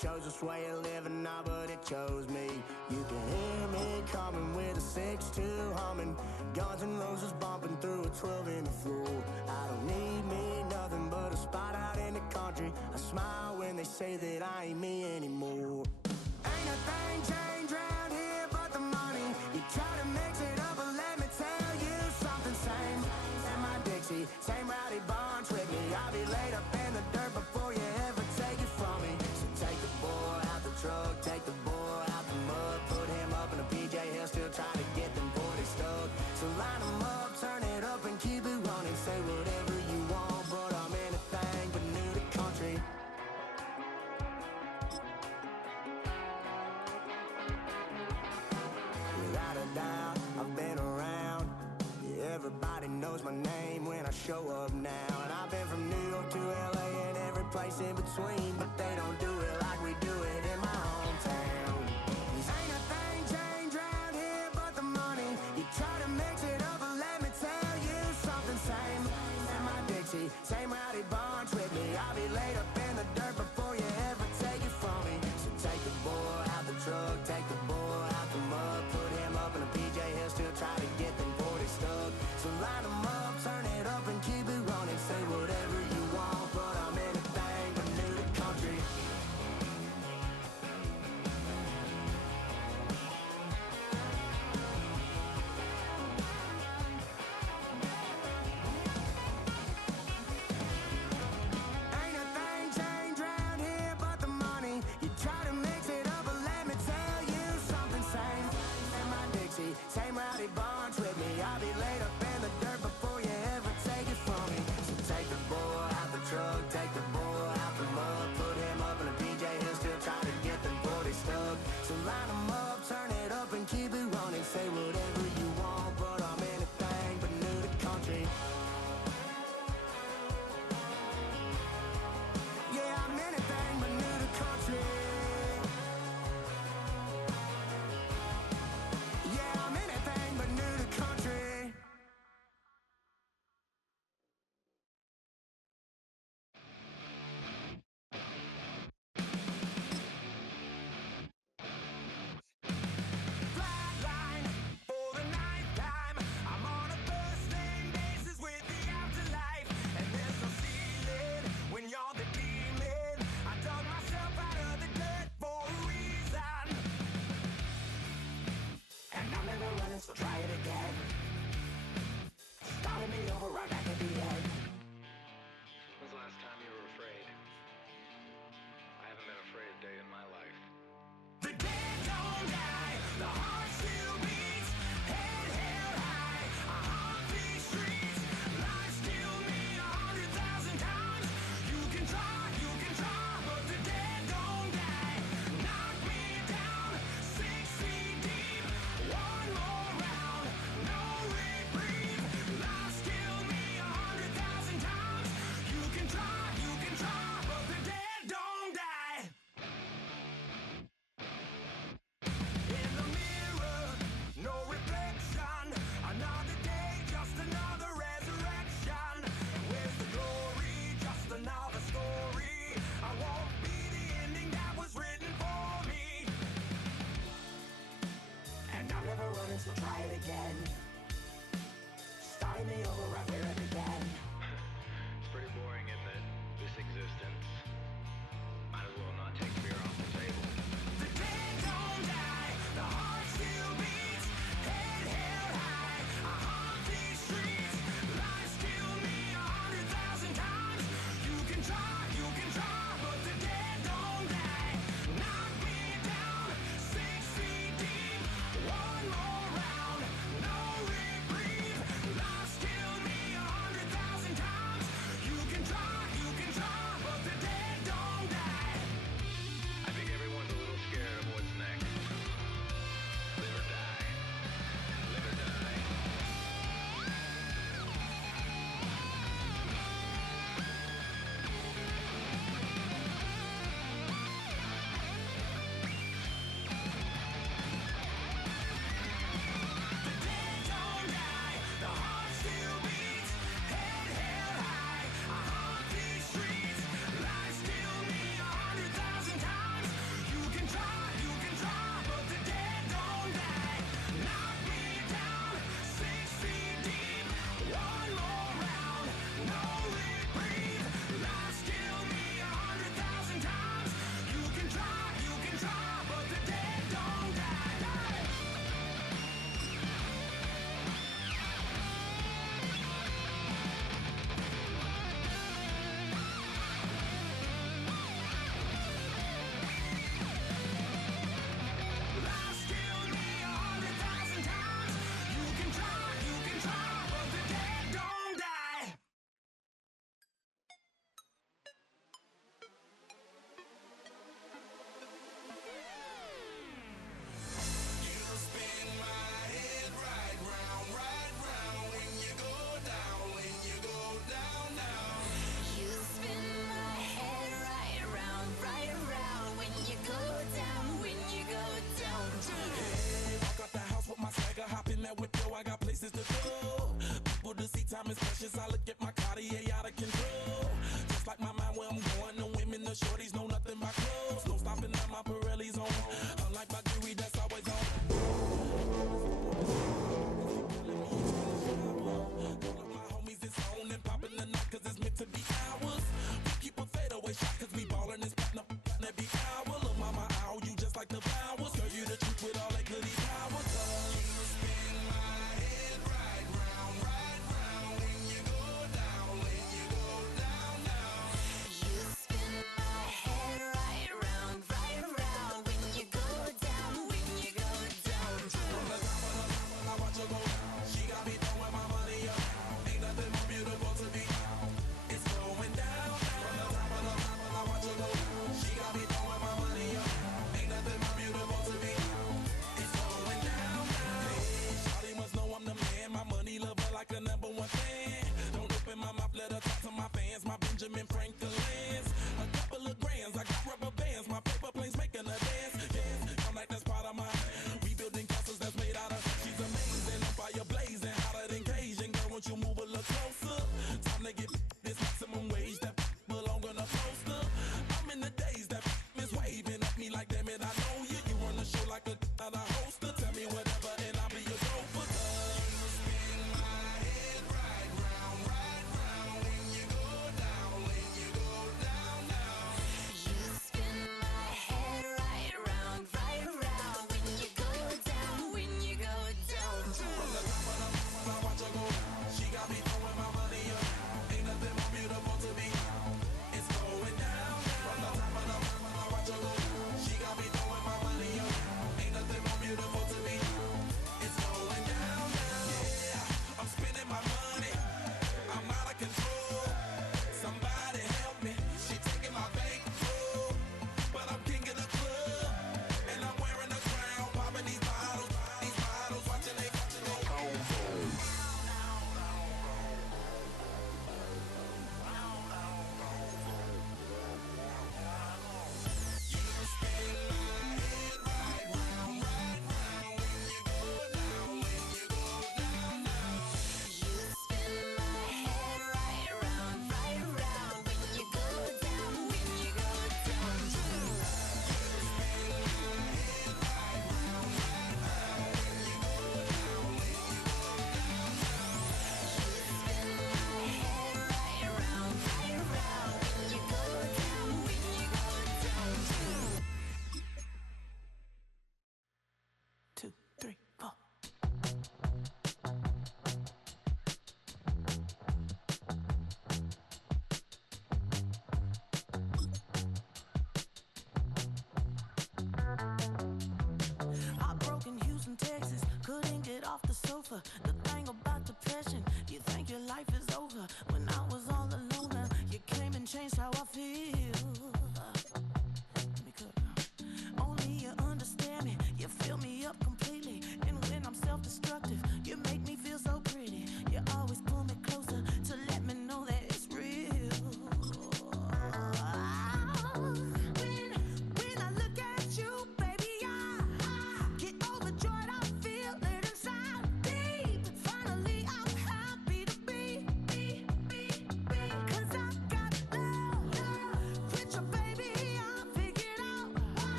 chose this way of living, nah, but it chose me. You can hear me coming with a 6-2 humming, Guns N' Roses bumping through a 12 in the floor. I don't need me nothing but a spot out in the country. I smile when they say that I ain't me anymore. Ain't a thing changed round here but the money. You try to mix it up, but let me tell you something. Same in my Dixie, same rowdy bunch with me. I'll be laid up in the dirt before you ever take it from me. So take the boy out the truck, take the boy out the mud, put him up in a PJ Hill, still trying to get them 40 stuck. So line them up, turn it up and keep it running. Say whatever you want, but I'm anything but new to country. Without a doubt, I've been around. Yeah, everybody knows my name when I show up now. And I've been from New York to LA and every place in between, but they don't do it like we do it in my hometown. Ain't a thing changed round here but the money. You try to mix it up, but let me tell you something. Same in my Dixie, same rowdy bunch with me. I'll be laid up in the dirt before you ever take it from me. So take the boy out the truck, take the boy out the mud, put him up in a PJ Hill, still try to get them 40 stuck. So line them up, turn it up and keep it running. Say whatever you want, but I'm anything but new to country. Ain't a thing changed round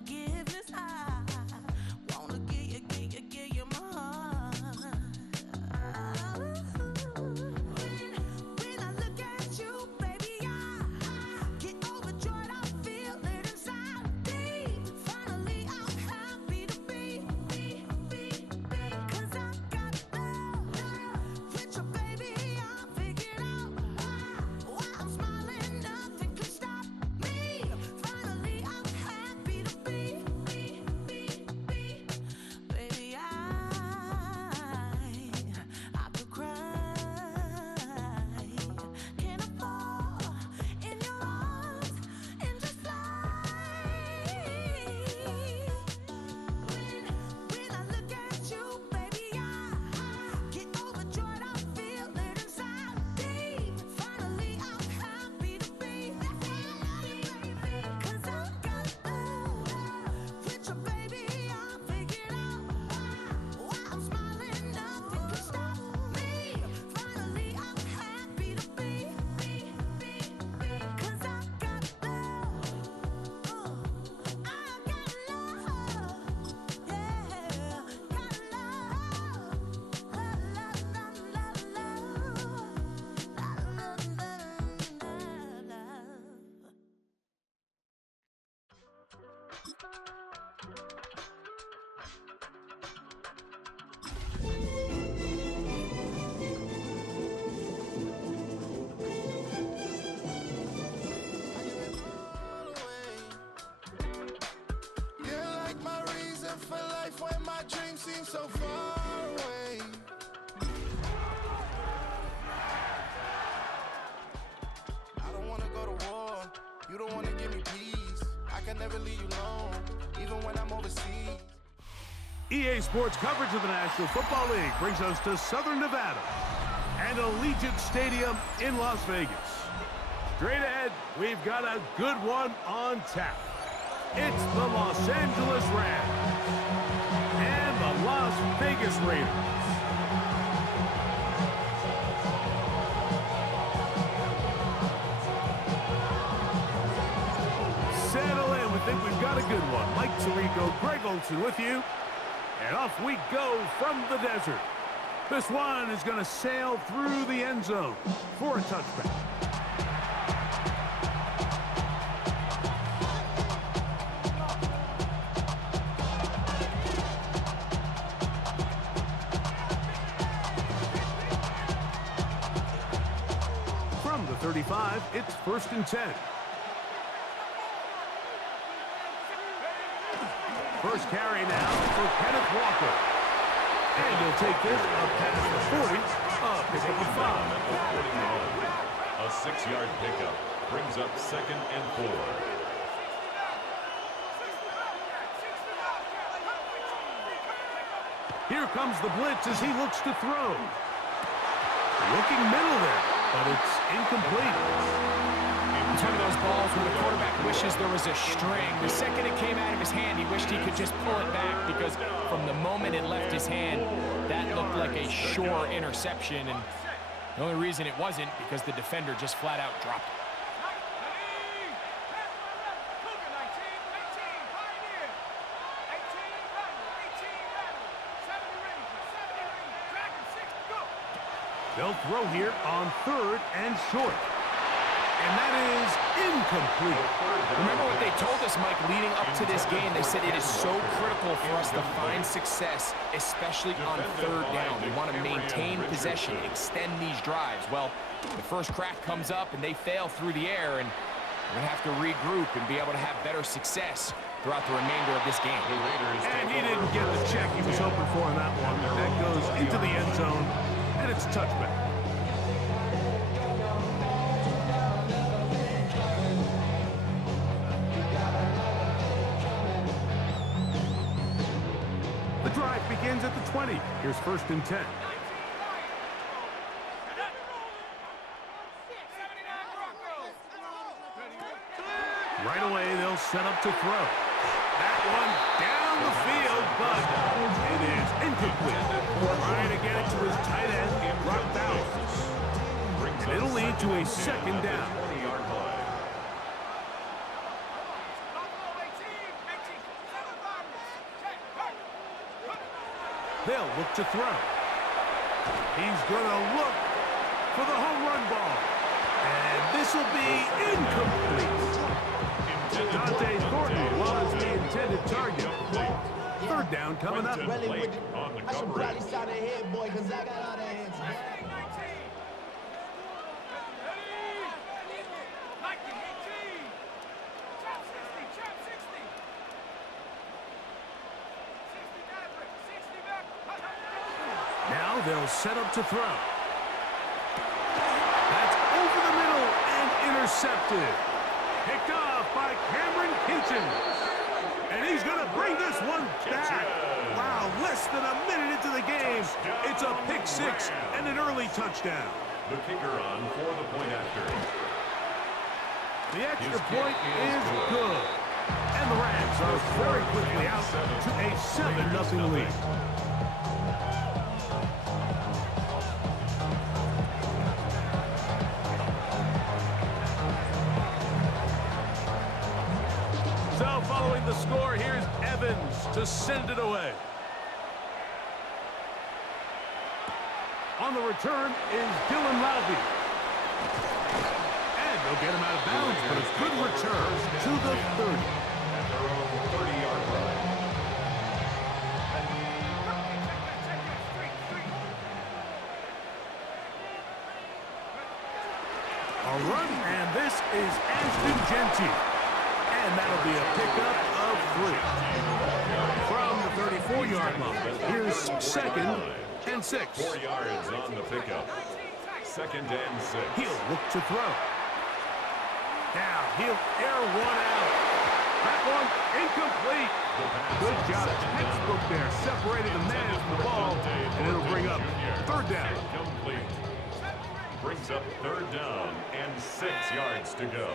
forgiveness. I wanna give you my heart. When I look at you, baby, I get overjoyed. I feel it inside deep. Finally, I'm happy to be. 'Cause I got love with you, baby. I figured out why I'm smiling. Nothing can stop me. Finally, I'm happy to be. Baby, I could cry. Can I fall in your arms and just fly? When I look at you, baby, I get overjoyed. I feel it inside deep. Finally, I'm happy to be. 'Cause I got love with you, baby. I figured out why I'm smiling. Nothing can stop me. Finally, I'm happy to be. 'Cause I got love. I got love. Yeah, got love. You're like my reason for life when my dreams seem so far away. I don't wanna go to war. You don't wanna give me peace. I can never leave you alone, even when I'm overseas. EA Sports coverage of the National Football League brings us to Southern Nevada and Allegiant Stadium in Las Vegas. Straight ahead, we've got a good one on tap. It's the Los Angeles Rams and the Las Vegas Raiders. Settle in. We think we've got a good one. Mike Tirico, Greg Olson with you. And off we go from the desert. This one is going to sail through the end zone for a touchback. From the 35, it's 1st and 10. First carry now for Kenneth Walker. And he'll take this up past the 40, pick up a 5. A 6-yard pickup brings up 2nd and 4. Here comes the blitz as he looks to throw. Looking middle there, but it's incomplete. It's one of those balls where the quarterback wishes there was a string. The second it came out of his hand, he wished he could just pull it back because from the moment it left his hand, that looked like a sure interception. And the only reason it wasn't because the defender just flat out dropped it. They'll throw here on 3rd and short. And that is incomplete. Remember what they told us, Mike, leading up to this game. They said it is so critical for us to find success, especially on 3rd down. We want to maintain possession, extend these drives. Well, the first crack comes up and they fail through the air, and we're going to have to regroup and be able to have better success throughout the remainder of this game. And he didn't get the check he was hoping for on that one. That goes into the end zone, and it's a touchback. The drive begins at the 20. Here's 1st and 10. Right away, they'll set up to throw. That one down the field, but it is incomplete. Trying to get it to his tight end, Rock Balance. And it'll lead to a 2nd down. They'll look to throw. He's going to look for the home run ball. And this will be incomplete. Dante Thornton was the intended target. Third down coming up. I should probably start ahead, boy, because I got all the hands. Now they'll set up to throw. That's over the middle and intercepted. Picked off by Cameron Kinchen. And he's going to bring this one back. Wow, less than a minute into the game. It's a pick six and an early touchdown. The kicker on for the point after. The extra point is good. And the Rams are very quickly out to a 7-0 lead. So following the score, here's Evans to send it away. On the return is Dylan Lowby. And they'll get him out of bounds, but a good return to the 30. At their own 30-yard line. A run, and this is Ashton Genty. And that'll be a pickup of 3. From the 34-yard line, here's 2nd and 6. 4 yards on the pickup. 2nd and 6. He'll look to throw. Now he'll air one out. That one incomplete. Good job. Textbook there. Separated the man from the ball. And it'll bring up 3rd down. Complete. Brings up 3rd down and 6 yards to go.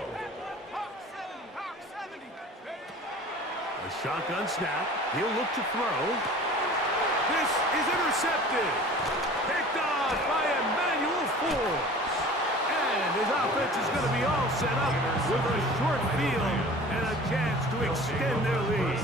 A shotgun snap. He'll look to throw. This is intercepted. Picked off by Emmanuel Forbes. And his offense is going to be all set up with a short field and a chance to extend their lead.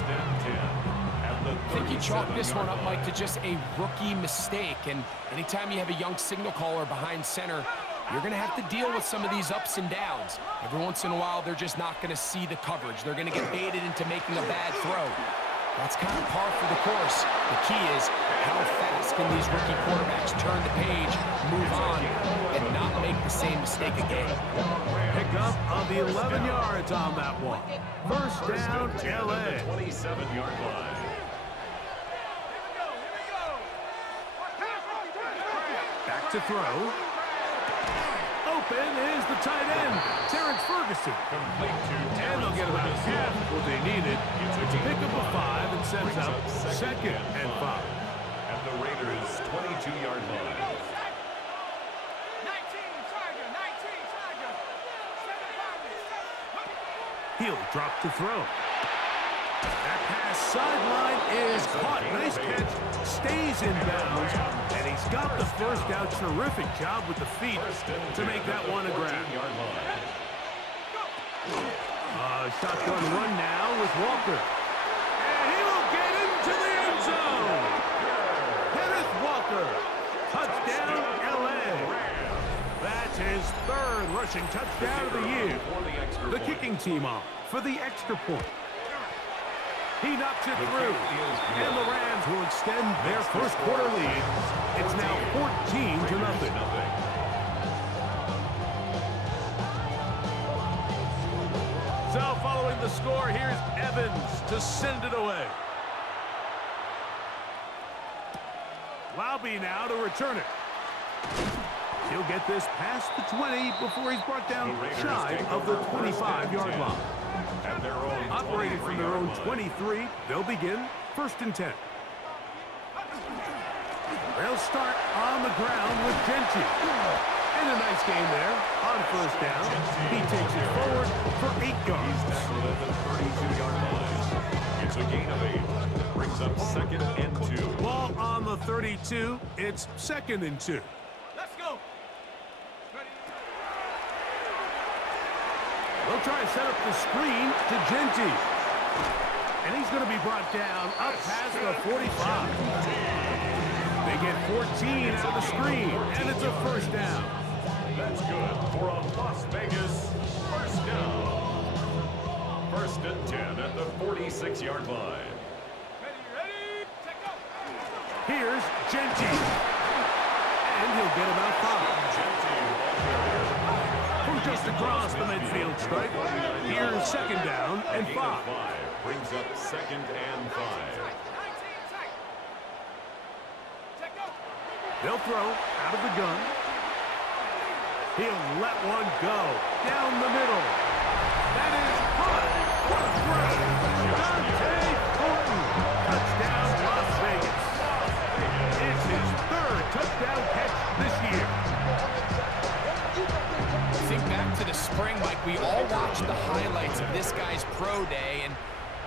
I think you chalk this one up, Mike, to just a rookie mistake. And anytime you have a young signal caller behind center, you're going to have to deal with some of these ups and downs. Every once in a while, they're just not going to see the coverage. They're going to get baited into making a bad throw. That's kind of par for the course. The key is how fast can these rookie quarterbacks turn the page, move on, and not make the same mistake again. Pick up of the 11 yards on that one. First down, L.A. 27-yard line. Back to throw. Open is the tight end, Terrence Ferguson. And they'll get about half what they needed. It's a pickup of 5 and sets up 2nd and 5. At the Raiders' 22-yard line. He'll drop to throw. That pass sideline is caught. Nice catch. Stays in bounds. And he's got the first down. Terrific job with the feet to make that one a grab. Shotgun run now with Walker. And he will get into the end zone. Kenneth Walker. Touchdown, L.A. That's his 3rd rushing touchdown of the year. The kicking team off for the extra point. He knocks it through, and the Rams will extend their first quarter lead. It's now 14-0. So following the score, here's Evans to send it away. Lowby now to return it. He'll get this past the 20 before he's brought down shy of the 25-yard line. Operating from their own 23, they'll begin 1st and 10. They'll start on the ground with Genty. And a nice game there on 1st down. He takes it forward for 8 yards. It's a gain of 8. Brings up 2nd and 2. Ball on the 32. It's 2nd and 2. Let's go. They'll try to set up the screen to Genty. And he's going to be brought down up past the 45. They get 14 out of the screen, and it's a first down. That's good for a Las Vegas first down. First and 10 at the 46-yard line. Here's Genty. And he'll get about 5. From just across the midfield stripe, here's second down and 5. Brings up second and 5. They'll throw out of the gun. He'll let one go down the middle. That is good. What a throw. Dante Thornton. Touchdown, Las Vegas. It's his 3rd touchdown catch this year. Think back to the spring, Mike. We all watched the highlights of this guy's pro day, and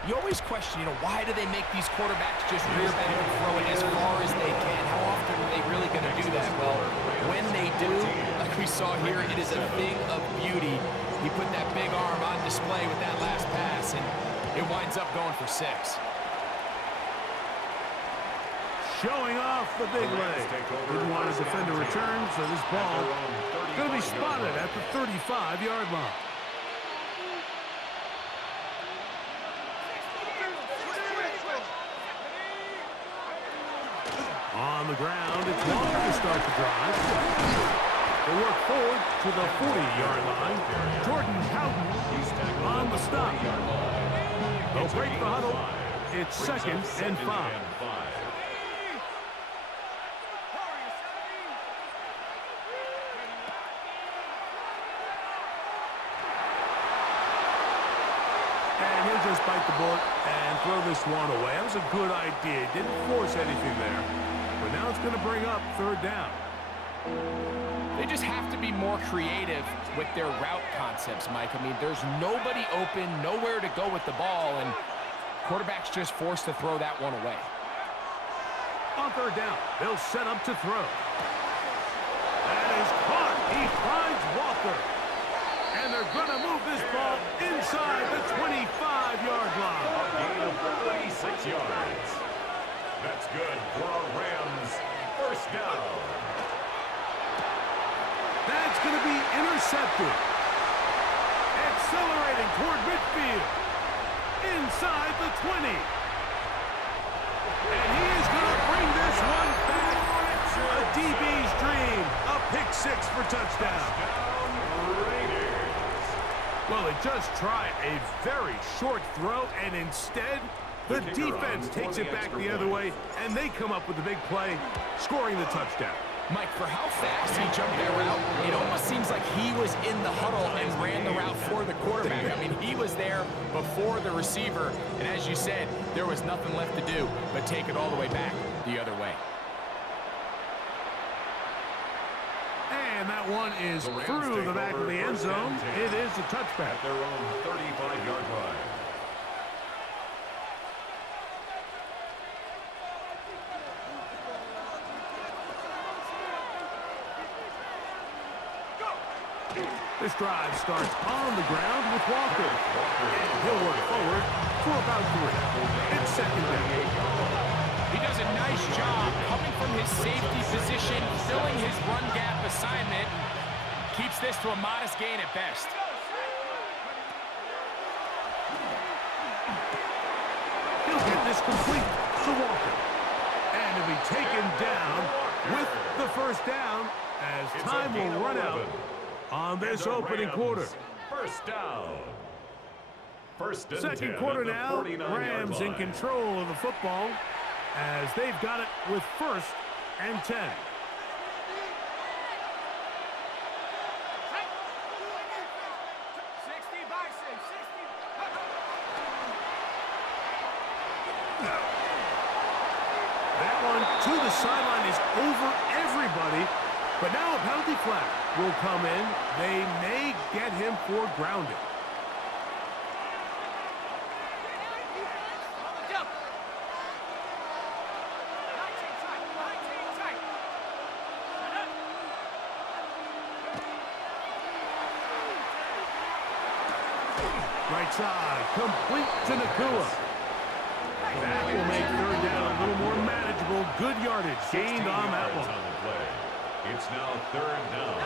you always question, why do they make these quarterbacks just rear back and throw it as far as they can? How often are they really going to do that? Well, when they do, like we saw here, it is a thing of beauty. He put that big arm on display with that last pass, and it winds up going for 6. Showing off the big leg. Didn't want his defender return, so this ball going to be spotted at the 35-yard line. On the ground, it's Walker to start the drive. They work forward to the 40-yard line. Jordan Howden on the stop. They'll break the huddle. It's second and 5. And he'll just bite the bullet and throw this one away. That was a good idea. Didn't force anything there. But now it's going to bring up 3rd down. They just have to be more creative with their route concepts, Mike. I mean, there's nobody open, nowhere to go with the ball, and quarterback's just forced to throw that one away. On 3rd down, they'll set up to throw. That is caught. He finds Walker. And they're going to move this ball inside the 25-yard line. A gain of 36 yards. That's good for a Rams first down. That's going to be intercepted. Accelerating toward midfield. Inside the 20. And he is going to bring this one back. A DB's dream. A pick 6 for touchdown. Well, they just tried a very short throw, and instead, the defense takes it back the other way, and they come up with a big play, scoring the touchdown. Mike, for how fast he jumped that route, it almost seems like he was in the huddle and ran the route for the quarterback. I mean, he was there before the receiver, and as you said, there was nothing left to do but take it all the way back the other way. And that one is through the back of the end zone. It is a touchback. At their own 35-yard line. This drive starts on the ground with Walker. And he'll work forward for about 3. It's second down. He does a nice job coming from his safety position, filling his run gap assignment, keeps this to a modest gain at best. He'll get this complete to Walker. And he'll be taken down with the first down as time will run out on this opening quarter. First down. First and Second 10 quarter at the now, 49-yard Rams in line. control of the football as they've got it with 1st and 10. That one to the sideline is over everybody, but now a penalty flag will come in. They may get him for grounding. Right side, complete to Nakua. That will make 3rd down a little more manageable. good yardage gained on that one. On the play. It's now 3rd down.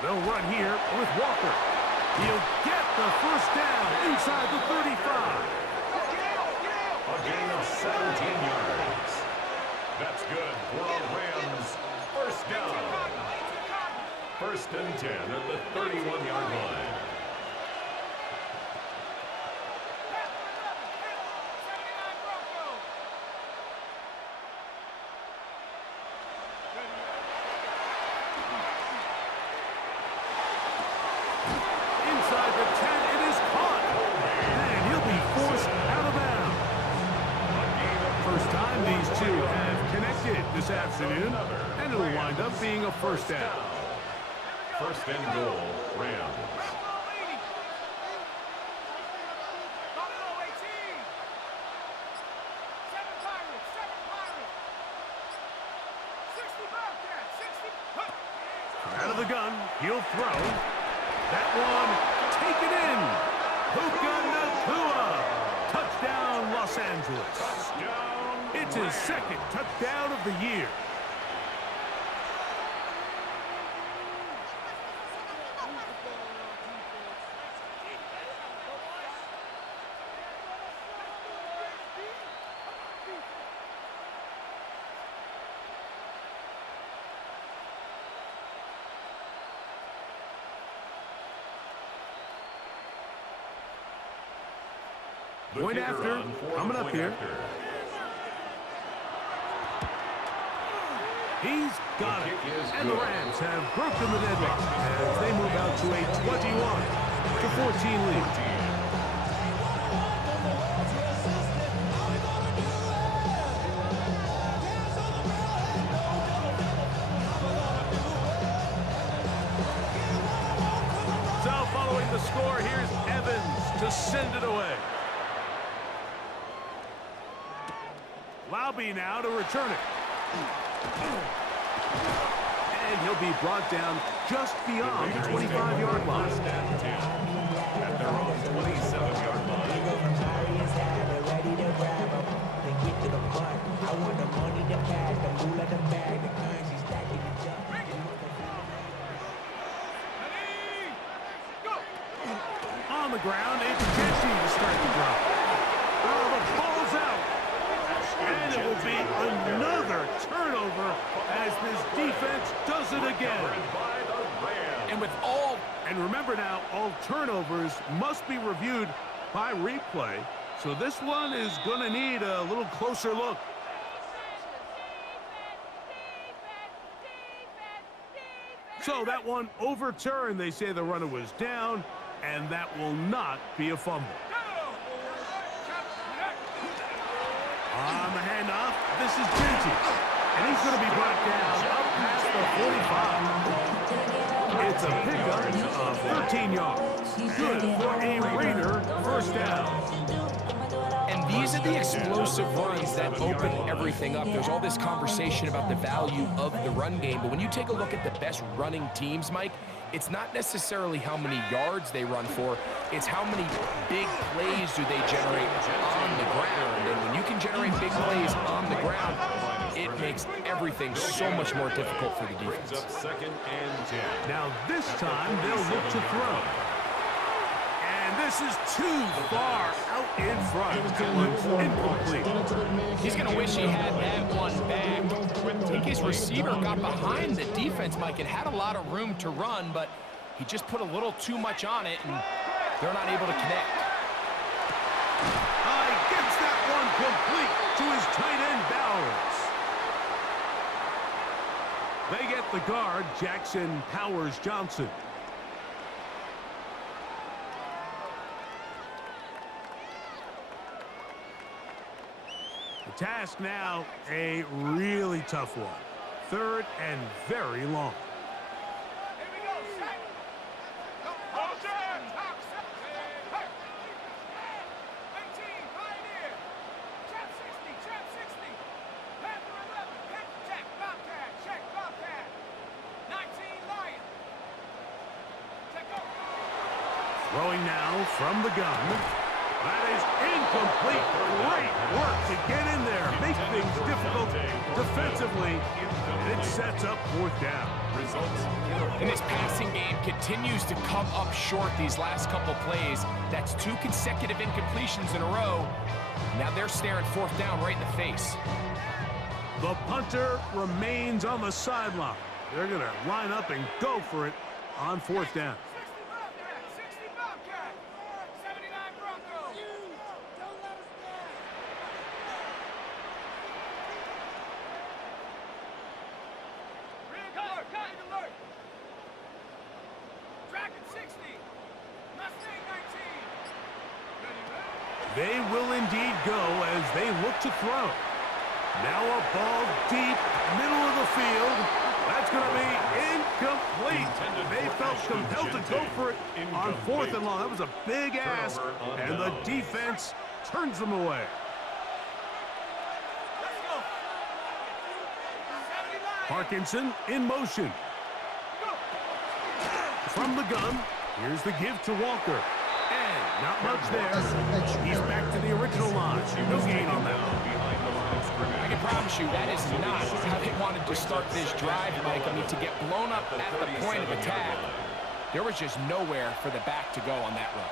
They'll run here with Walker. He'll get the first down inside the 35. A gain of 17 yards. That's good for a Rams first down. 1st and 10 at the 31-yard line. Inside the 10, it is caught. And he'll be forced out of bounds. First time these two have connected this afternoon, and it'll wind up being a first down. 1st and goal, Rams. Out of the gun, he'll throw. That one, taken in. Puka Nacua. Touchdown, Los Angeles. It's his 2nd touchdown of the year. Point after, coming up here. He's got it. And the Rams have broken the deadlock as they move out to a 21-14 lead. So following the score, here's Evans to send it away. Laube now to return it. And he'll be brought down just beyond the 25-yard line. At their own 27-yard line. On the ground, Abenjeji to start the drop. Oh, the ball's out. And it will be another turnover as this defense does it again. And remember now, all turnovers must be reviewed by replay. So this one is going to need a little closer look. So that one overturned. They say the runner was down, and that will not be a fumble. On the handoff, this is Genty. And he's going to be brought down up past the 45. It's a pickup of 13 yards. Good for a Raider first down. And these are the explosive runs that open everything up. There's all this conversation about the value of the run game, but when you take a look at the best running teams, Mike, it's not necessarily how many yards they run for, it's how many big plays do they generate on the ground. And when you can generate big plays on the ground, it makes everything so much more difficult for the defense. Second and 10. Now this time they'll look to throw. And this is too far out in front. It looks incomplete. He's going to wish he had that one back. I think his receiver got behind the defense, Mike, and had a lot of room to run, but he just put a little too much on it, and they're not able to connect. He gets that one complete to his tight end, Bowers. They get the guard, Jackson Powers Johnson. The task now, a really tough one. Third and very long. Throwing now from the gun. That is incomplete. Great work to get in there, make things difficult defensively, and it sets up fourth down. And this passing game continues to come up short these last couple plays. That's 2 consecutive incompletions in a row. Now they're staring fourth down right in the face. The punter remains on the sideline. They're going to line up and go for it on fourth down. They will indeed go as they look to throw. Now a ball deep, middle of the field. That's going to be incomplete. They felt compelled to go for it on fourth and long. That was a big ask, and the defense turns them away. Parkinson in motion. From the gun, here's the give to Walker. And not much there. He's back to the original line. No gain on that one. I can promise you that is not how they wanted to start this drive, Mike. I mean, to get blown up at the point of attack, there was just nowhere for the back to go on that run.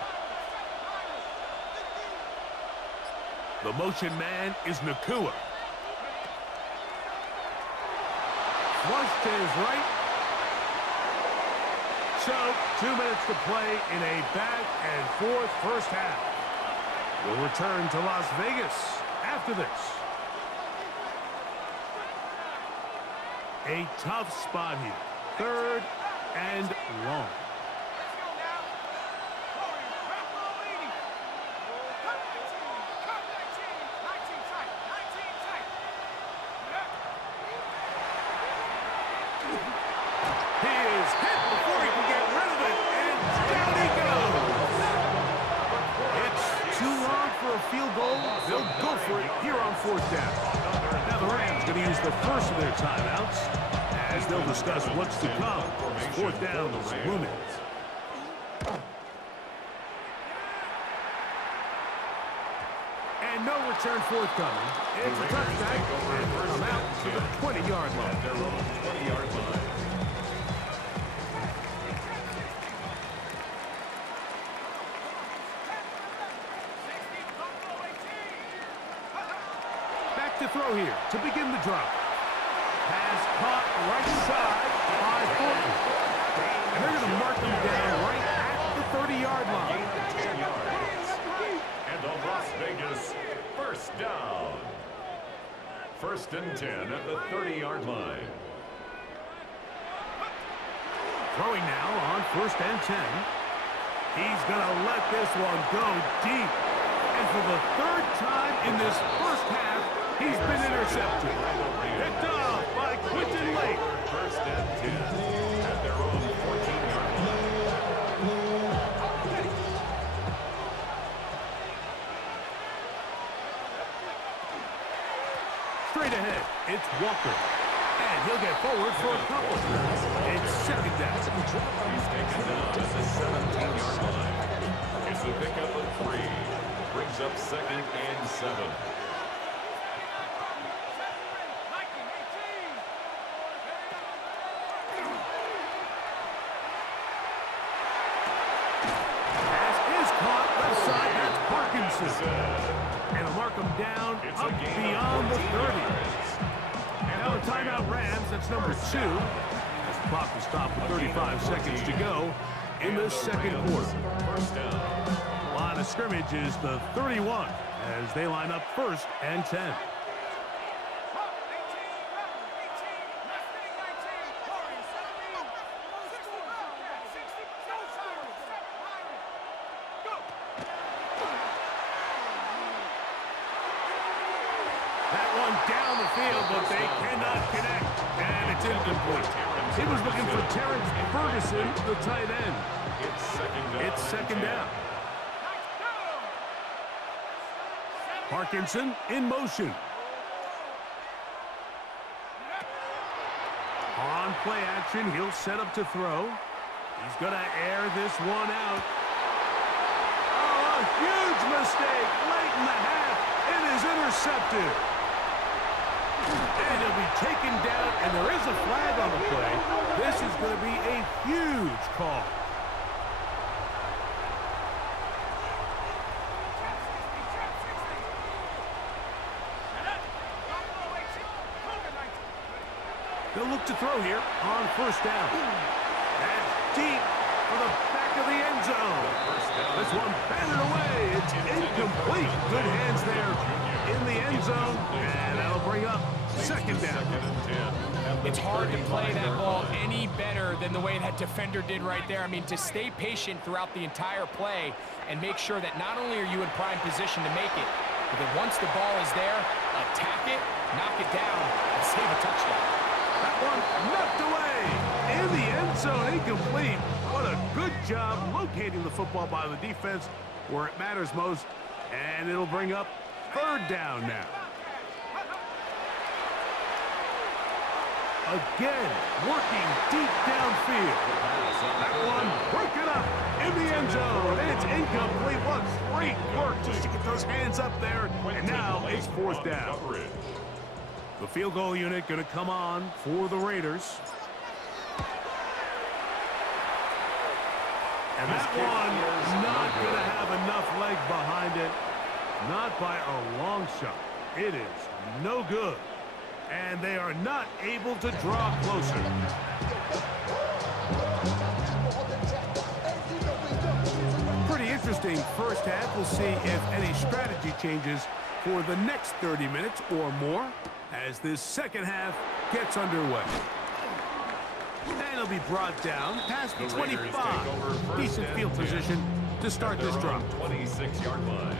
The motion man is Nakua. Flush to his right. So, 2 minutes to play in a back-and-forth first half. We'll return to Las Vegas after this. A tough spot here. 3rd and long. Field goal, they'll go for it here on fourth down. Now the Rams going to use the first of their timeouts as they'll discuss what's to come. Fourth down is looming. And no return forthcoming. It's a touchback and come out to the 20-yard line. Their own 20-yard line. To throw here to begin the drive. Pass caught right side by Thornton. And they're going to mark them down right at the 30-yard line. 10 yards. And a Las Vegas first down. 1st and 10 at the 30-yard line. Throwing now on 1st and 10. He's going to let this one go deep. And for the 3rd time in this first half, he's been intercepted. Picked off by Quinton Lake. 1st and 10 at their own 14-yard line. Straight ahead, it's Walker. And he'll get forward for a couple. It's 2nd down. He's taken down at the 17-yard line. It's a pickup of 3. Brings up 2nd and 7. And they'll mark them down up beyond the 30. Now a timeout Rams, that's number 2. As the clock will stop with 35 seconds to go in the 2nd quarter. Line of scrimmage is the 31 as they line up 1st and 10. Down the field, but they cannot connect, and it's incomplete. He was looking for Terrence Ferguson, the tight end. It's second down. Parkinson in motion. On play action, he'll set up to throw. He's going to air this one out. Oh, a huge mistake. intercepted. And he'll be taken down, and there is a flag on the play. This is going to be a huge call. They'll look to throw here on first down. That's deep for the back of the end zone. This one batted away. It's incomplete. Good hands there in the end zone, and that'll bring up second down. It's hard to play that ball any better than the way that defender did right there. I mean, to stay patient throughout the entire play and make sure that not only are you in prime position to make it, but that once the ball is there, attack it, knock it down, and save a touchdown. That one knocked away in the end zone, incomplete. What a good job locating the football by the defense where it matters most, and it'll bring up third down now. Again, working deep downfield. That one broken up in the end zone. It's incomplete. What great work just to get those hands up there, and now it's fourth down. The field goal unit going to come on for the Raiders. And that one not going to have enough leg behind it. Not by a long shot. It is no good. And they are not able to draw closer. Pretty interesting first half. We'll see if any strategy changes for the next 30 minutes or more as this second half gets underway. And it'll be brought down past the 25. Decent field position to start this drive. 26-yard line.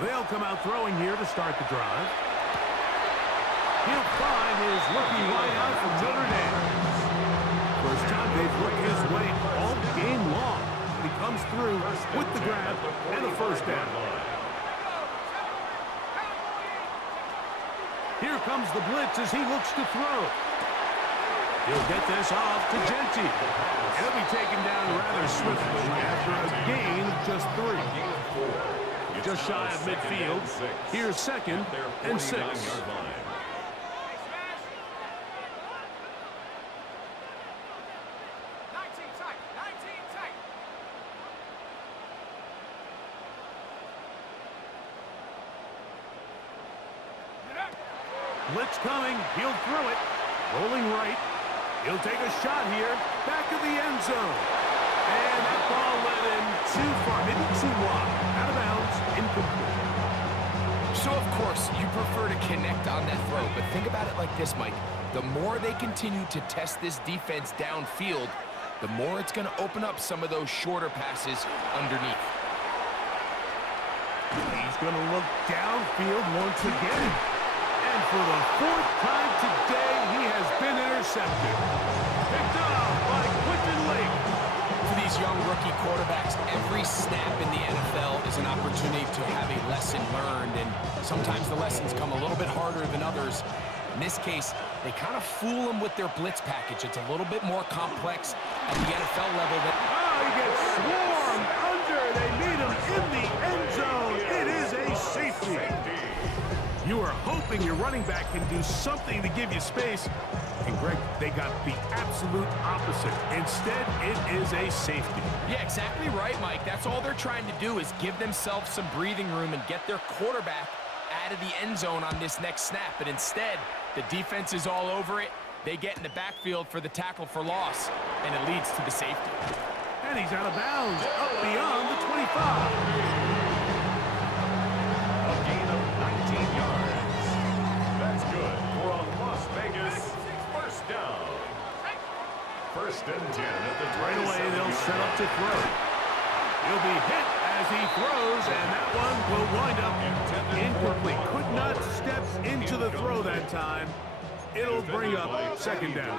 They'll come out throwing here to start the drive. He'll find his rookie wideout from Notre Dame. First time they've worked his way all game long. He comes through with the grab and a first down. Here comes the blitz as he looks to throw. He'll get this off to Genty. He'll be taken down rather swiftly after a gain of just 3. Just shy of midfield. Here's second and 6. Blitz coming. He'll throw it. Rolling right. He'll take a shot here. Back of the end zone. And that ball led him too far. Maybe too wide. Out of bounds. Incomplete. So, of course, you prefer to connect on that throw. But think about it like this, Mike. The more they continue to test this defense downfield, the more it's going to open up some of those shorter passes underneath. He's going to look downfield once again. And for the 4th time today, he has been intercepted. Picked up by Quinton Lake. For these young rookie quarterbacks, every snap in the NFL is an opportunity to have a lesson learned, and sometimes the lessons come a little bit harder than others. In this case, they kind of fool them with their blitz package. It's a little bit more complex at the NFL level. He gets swarmed under. They meet him in the end zone. It is a safety. You are hoping your running back can do something to give you space. And, Greg, they got the absolute opposite. Instead, it is a safety. Yeah, exactly right, Mike. That's all they're trying to do is give themselves some breathing room and get their quarterback out of the end zone on this next snap. But instead, the defense is all over it. They get in the backfield for the tackle for loss, and it leads to the safety. And he's out of bounds, up beyond the 25. A gain of 19 yards. That's good for a Las Vegas first down. First and 10 at the 27. Right away, they'll set up to throw. He'll be hit as he throws, and that one will wind up incomplete. Could not step into the throw that time. It'll bring up second down.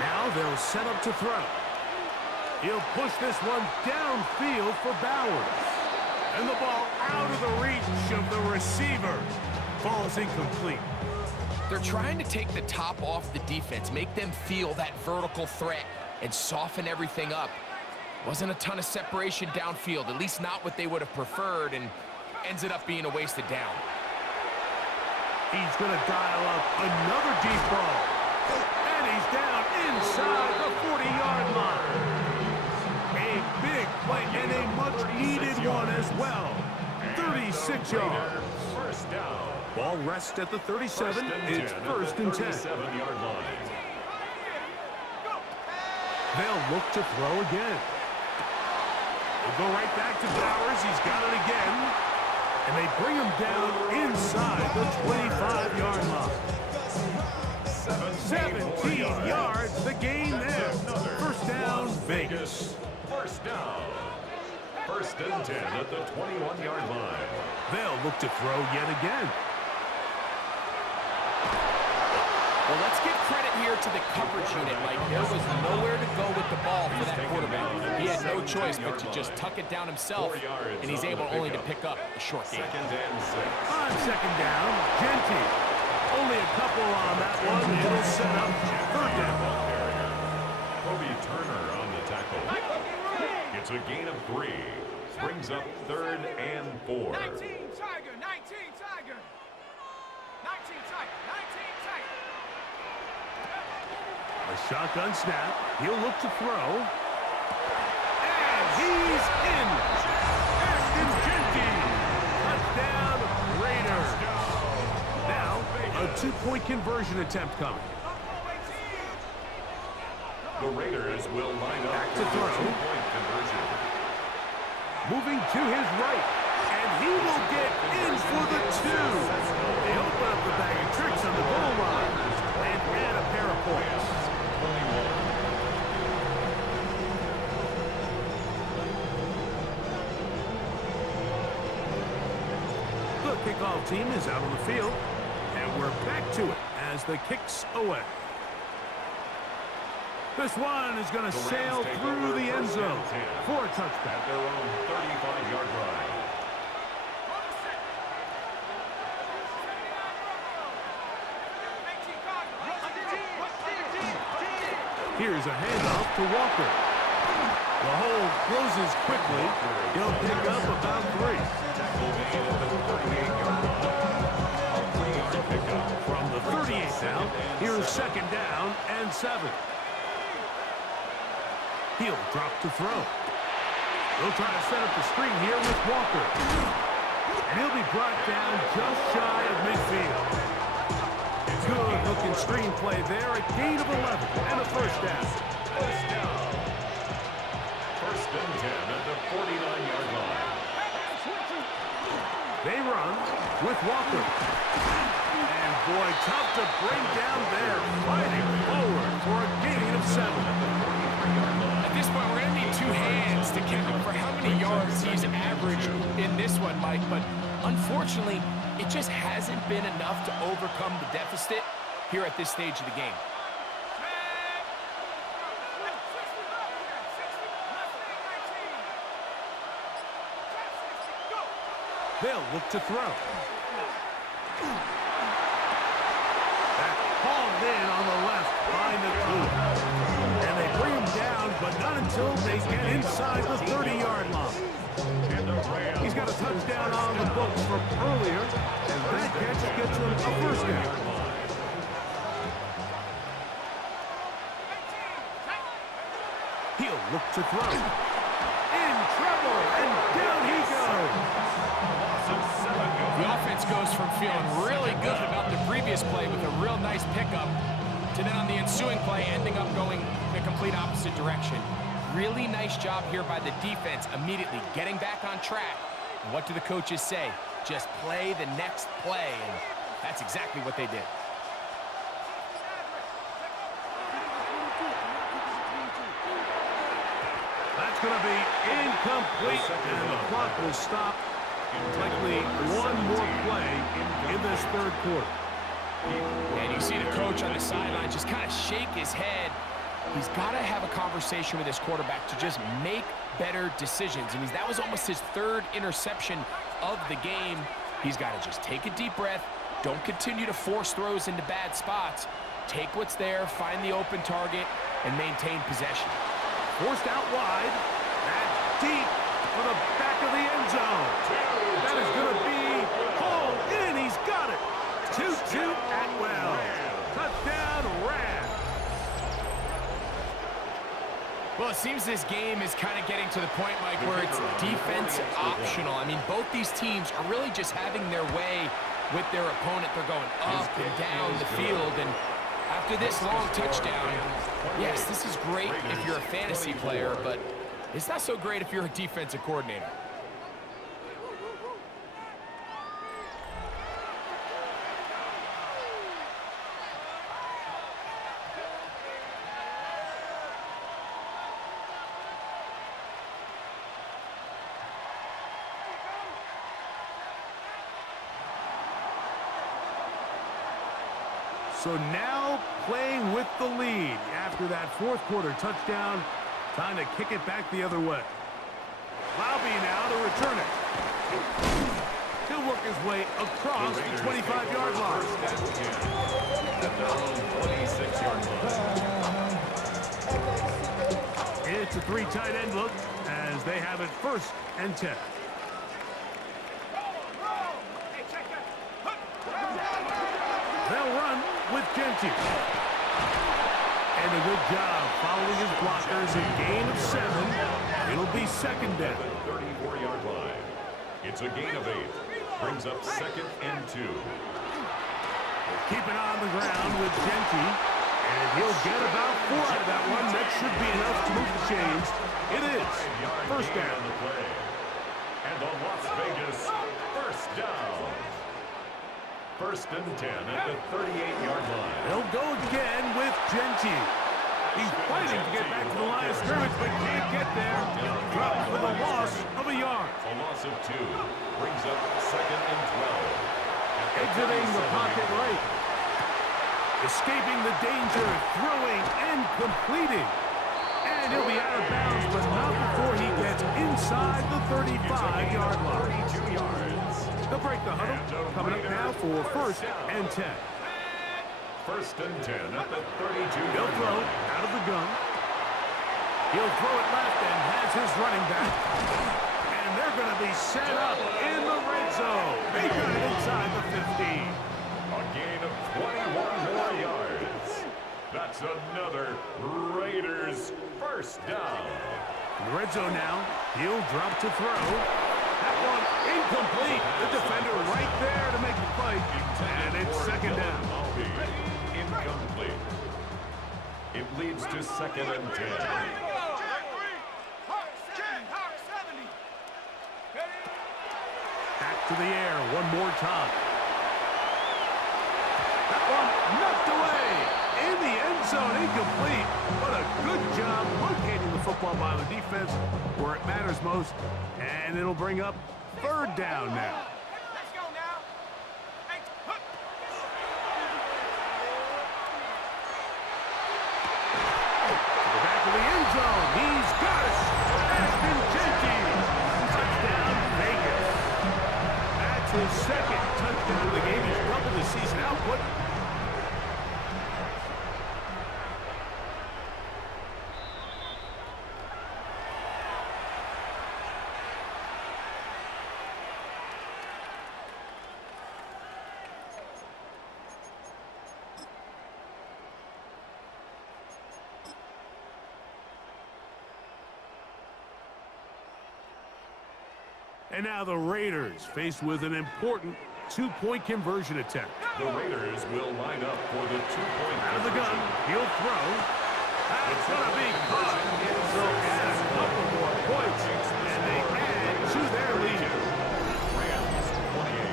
Now they'll set up to throw. He'll push this one downfield for Bowers. And the ball out of the reach of the receiver. Ball's incomplete. They're trying to take the top off the defense, make them feel that vertical threat, and soften everything up. Wasn't a ton of separation downfield, at least not what they would have preferred, and ends it up being a wasted down. He's going to dial up another deep ball. And he's down inside the 40-yard line. A big play and a much-needed one as well. 36 yards. First down. Ball rests at the 37. It's first and 10. 37-yard line. They'll look to throw again. They'll go right back to Bowers. He's got it again. And they bring him down inside the 25-yard line. 17 yards, the gain there. First down, Vegas. First down. First and 10 at the 21-yard line. They'll look to throw yet again. Well, let's give credit here to the coverage unit. Like, there was nowhere to go with the ball for that quarterback. He had no choice but to just tuck it down himself, and he's able only to pick up a short gain. Second and 6. On second down, Genty. Only a couple on that one. It'll set up third down. Kobe Turner on the tackle. It's a gain of 3. Brings up third and 4. 19 Tiger, 19 Tiger. 19 Tiger, 19 Tiger. A shotgun snap. He'll look to throw. And he's in. Ashton Genty. Touchdown, Raiders. Now, a two-point conversion attempt coming. The Raiders will line up Back to for the throw. two-point conversion. Moving to his right. And he will get in for the 2. They open up the bag of tricks on the goal line. And add a pair of points. The kickoff team is out on the field, and we're back to it as the kick's away. This one is going to sail through the end zone for a touchback. At their own 35-yard line. Here's a handoff to Walker. The hole closes quickly. He'll pick up about 3. From the 38th out, here's second down and 7. He'll drop to throw. They'll try to set up the screen here with Walker. And he'll be brought down just shy of midfield. Good-looking screen play there. A gain of 11 and a first down. First down. First and 10 at the 49-yard line. They run with Walker. And boy, tough to bring down there. Fighting forward for a gain of 7. At this point, we're going to need 2 hands to count for how many yards he's averaged in this one, Mike. But unfortunately, it just hasn't been enough to overcome the deficit here at this stage of the game. They'll look to throw. That hauled in on the left by the 2. And they bring him down, but not until they get inside the 30-yard line. He's got a touchdown on the books from earlier, and that catch gets him a first down. He'll look to throw. In trouble, and down he goes. The offense goes from feeling really good about the previous play with a real nice pickup to then on the ensuing play ending up going the complete opposite direction. Really nice job here by the defense immediately getting back on track. And what do the coaches say? Just play the next play, and that's exactly what they did. That's going to be incomplete, and the clock will stop. Likely one more play in this third quarter. And you see the coach on the sideline just kind of shake his head. He's got to have a conversation with his quarterback to just make better decisions. I mean, that was almost his 3rd interception of the game. He's got to just take a deep breath, Don't continue to force throws into bad spots. Take what's there, find the open target, and maintain possession. Forced out wide. That's deep for the back of the end zone. That is going to be hauled in. He's got it. 2-2 Atwell. Touchdown, Rams. Well, it seems this game is kind of getting to the point, Mike, where it's defense optional. I mean, both these teams are really just having their way with their opponent. They're going up and down the field, and after this long touchdown, yes, this is great if you're a fantasy player, but it's not so great if you're a defensive coordinator. So now playing with the lead after that fourth quarter touchdown. Time to kick it back the other way. Laube now to return it. He'll work his way across the 25-yard line. At their own 26-yard line. It's a three tight end look as they have it 1st and 10. They'll run with Genty. And a good job following his blockers. A gain of 7. It'll be 2nd down. 34-yard line. It's a gain of 8. Brings up 2nd and 2. Keep it on the ground with Genty. And he'll get about 4 out of that one. That should be enough to move the chains. It is 1st down. On the play. And the Las Vegas 1st down. 1st and 10 at the 38-yard line. He'll go again with Genty. He's fighting to get back to the line of scrimmage, but can't get there. Drops for the loss of a yard. A loss of 2. Brings up 2nd and 12. Exiting the pocket right. Escaping the danger, throwing and completing. And he'll be out of bounds, but not before he gets inside the 35-yard line. 32 yards. They'll break the huddle. Coming up now for 1st and 10. 1st and 10 at the 32. He'll throw out of the gun. He'll throw it left and has his running back. And they're going to be set up in the red zone. They got it inside the 15. A gain of 21 more yards. That's another Raiders 1st down. In the red zone now. He'll drop to throw. That one incomplete. The defender right there to make the play. And it's 2nd down. Incomplete. It leads to 2nd and 10. Back to the air one more time. That one knocked away. In the end zone, incomplete. But a good job locating the football by the defense where it matters most. And it'll bring up 3rd down now. Let's go now. Hey, hook. Back to the end zone. He's got it. Ashton Jenkins. Touchdown, Vegas. That's his 2nd touchdown of the game. He's doubled his season output. And now the Raiders faced with an important 2-point conversion attempt. The Raiders will line up for the 2-point Out of the gun, he'll throw. That's going to be caught. So add a couple more points, and they add to their lead. Rams 28.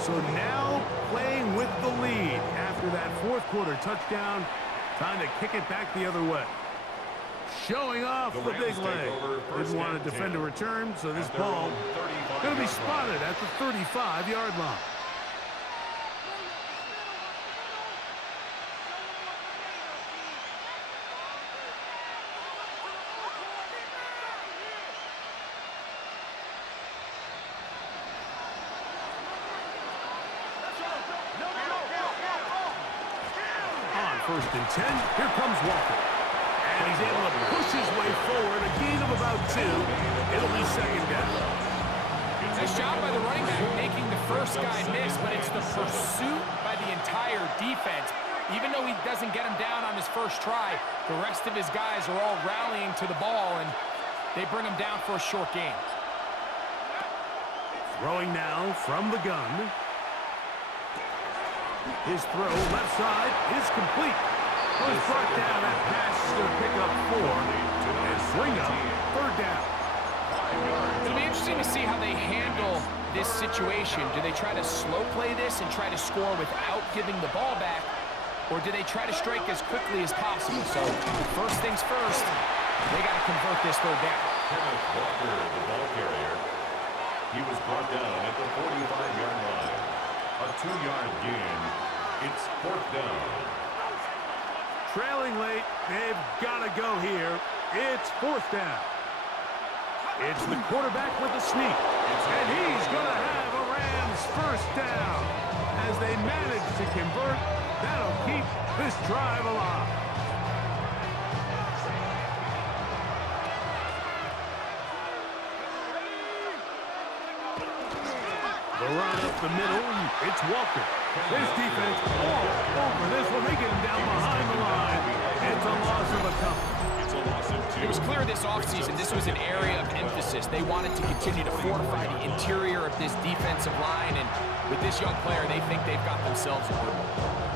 So now playing with the lead after that fourth quarter touchdown. Time to kick it back the other way. Showing off the big leg. Didn't want to defend a return, so this ball going to be spotted at the 35-yard line. first and 10. Here comes Walker. And he's able to push his way forward. A gain of about 2. It'll be second down. Nice job by the running back making the first guy miss, but it's the pursuit by the entire defense. Even though he doesn't get him down on his first try, the rest of his guys are all rallying to the ball, and they bring him down for a short gain. Throwing now from the gun. His throw left side is complete. Was brought down. That pass is going to pick up 4 and bring up third down. It'll be interesting to see how they handle this situation. Do they try to slow play this and try to score without giving the ball back, or do they try to strike as quickly as possible? So first things first, they got to convert this third down. Kenneth Walker, the ball carrier. He was brought down at the 45-yard line. A 2-yard gain. It's fourth down. Trailing late, they've got to go here. It's fourth down. It's the quarterback with the sneak. And he's going to have a Rams first down. As they manage to convert, that'll keep this drive alive. The run up the middle, it's Walker. This defense all over this one. They get him down behind the line. It's a loss of a couple. It was clear this offseason this was an area of emphasis. They wanted to continue to fortify the interior of this defensive line, and with this young player, they think they've got themselves a good one.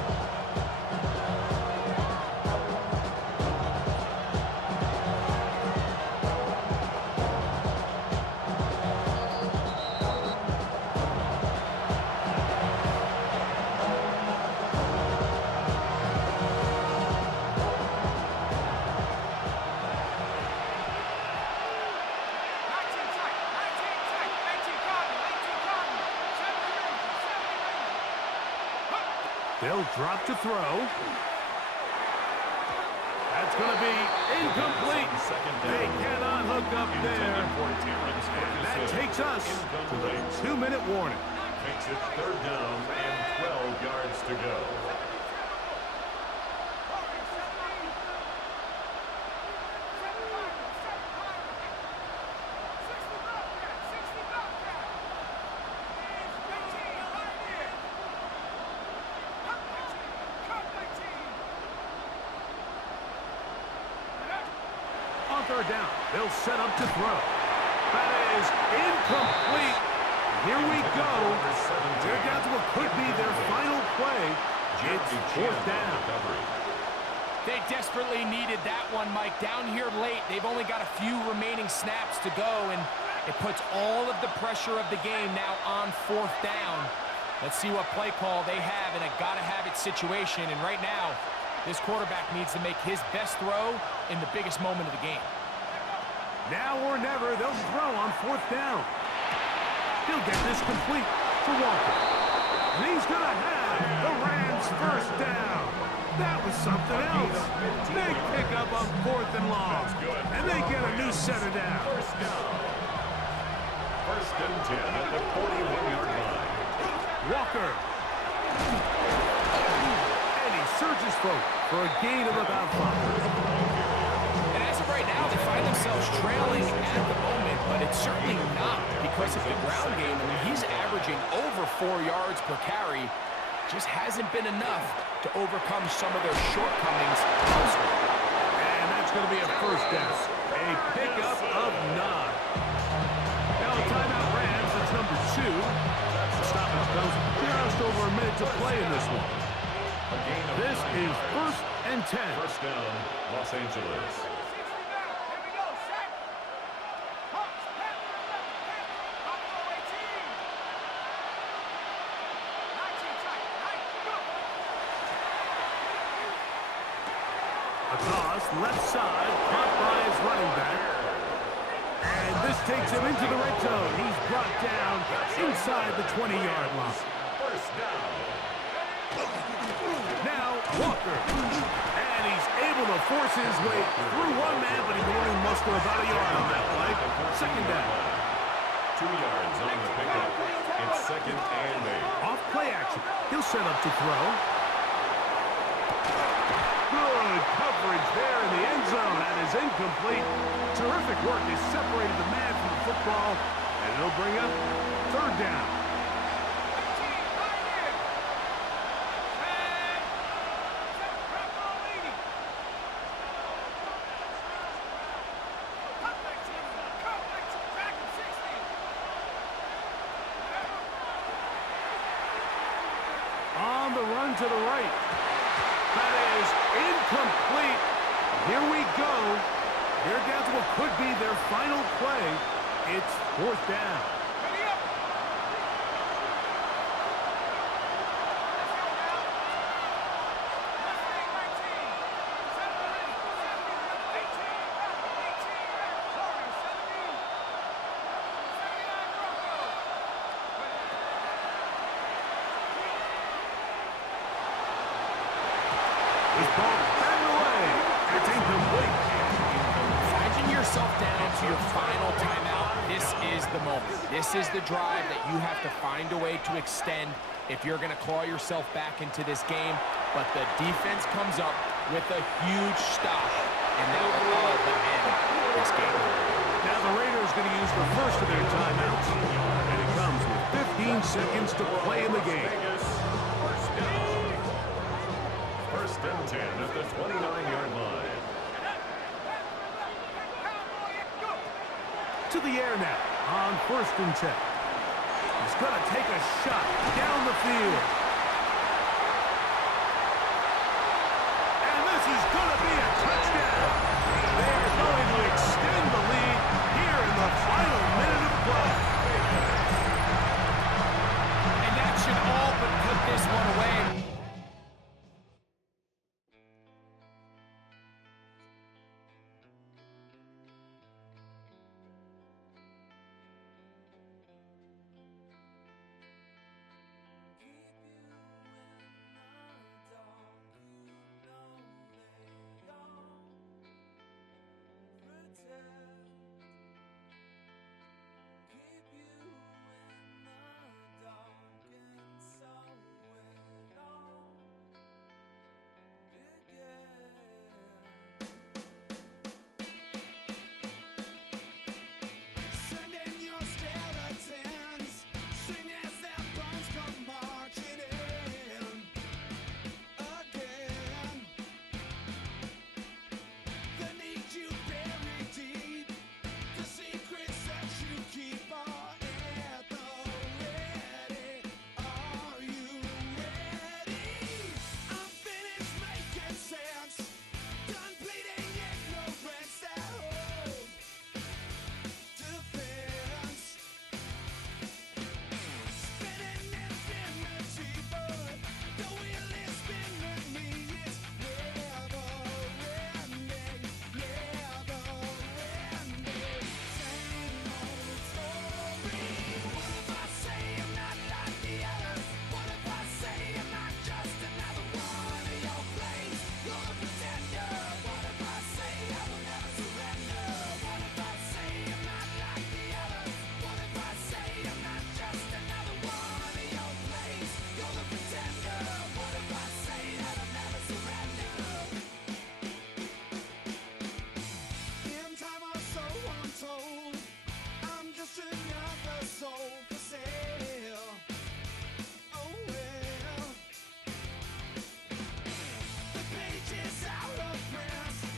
They'll drop to throw. That's going to be incomplete. They cannot hook up there. And that takes us to the 2-minute warning. Makes it third down and 12 yards to go. Third down. They'll set up to throw. That is incomplete. Here we go. They're down to what could be their final play. It's fourth down. They desperately needed that one, Mike. Down here late, they've only got a few remaining snaps to go, and it puts all of the pressure of the game now on fourth down. Let's see what play call they have in a gotta-have-it situation, and right now, this quarterback needs to make his best throw in the biggest moment of the game. Now or never, they'll throw on fourth down. He'll get this complete for Walker. And he's going to have the Rams first down. That was something else. Big pickup on fourth and long. And they get a new center down. First and 10 at the 41-yard line. Walker. Surges forward for a gain of about 5. And as of right now, they find themselves trailing at the moment, but it's certainly not because of the ground game. I mean, he's averaging over 4 yards per carry. Just hasn't been enough to overcome some of their shortcomings elsewhere. And that's going to be a first down. A pickup of 9. Now a timeout Rams, that's number 2. The stoppage comes just over a minute to play in this one. This is first and 10. First down, Los Angeles. A toss, left side, caught by his running back. And this takes him into the red zone. He's brought down inside the 20-yard line. First down. Now Walker, and he's able to force his way through one man, but he can only muster about a yard on that play. Second down. 2 yards on the pickup. It's second and 8. Off play action. He'll set up to throw. Good coverage there in the end zone. That is incomplete. Terrific work. They separated the man from the football, and it'll bring up third down. On the run to the right. That is incomplete. Here we go. They're down to what could be their final play. It's fourth down. This ball batted away. It's incomplete. Finding yourself down to your final timeout, this is the moment. This is the drive that you have to find a way to extend if you're going to claw yourself back into this game. But the defense comes up with a huge stop, and that will all but end this game. Now the Raiders going to use the first of their timeouts, and it comes with 15 seconds to play in the game. First and 10 at the 29-yard line. To the air now on first and 10. He's going to take a shot down the field.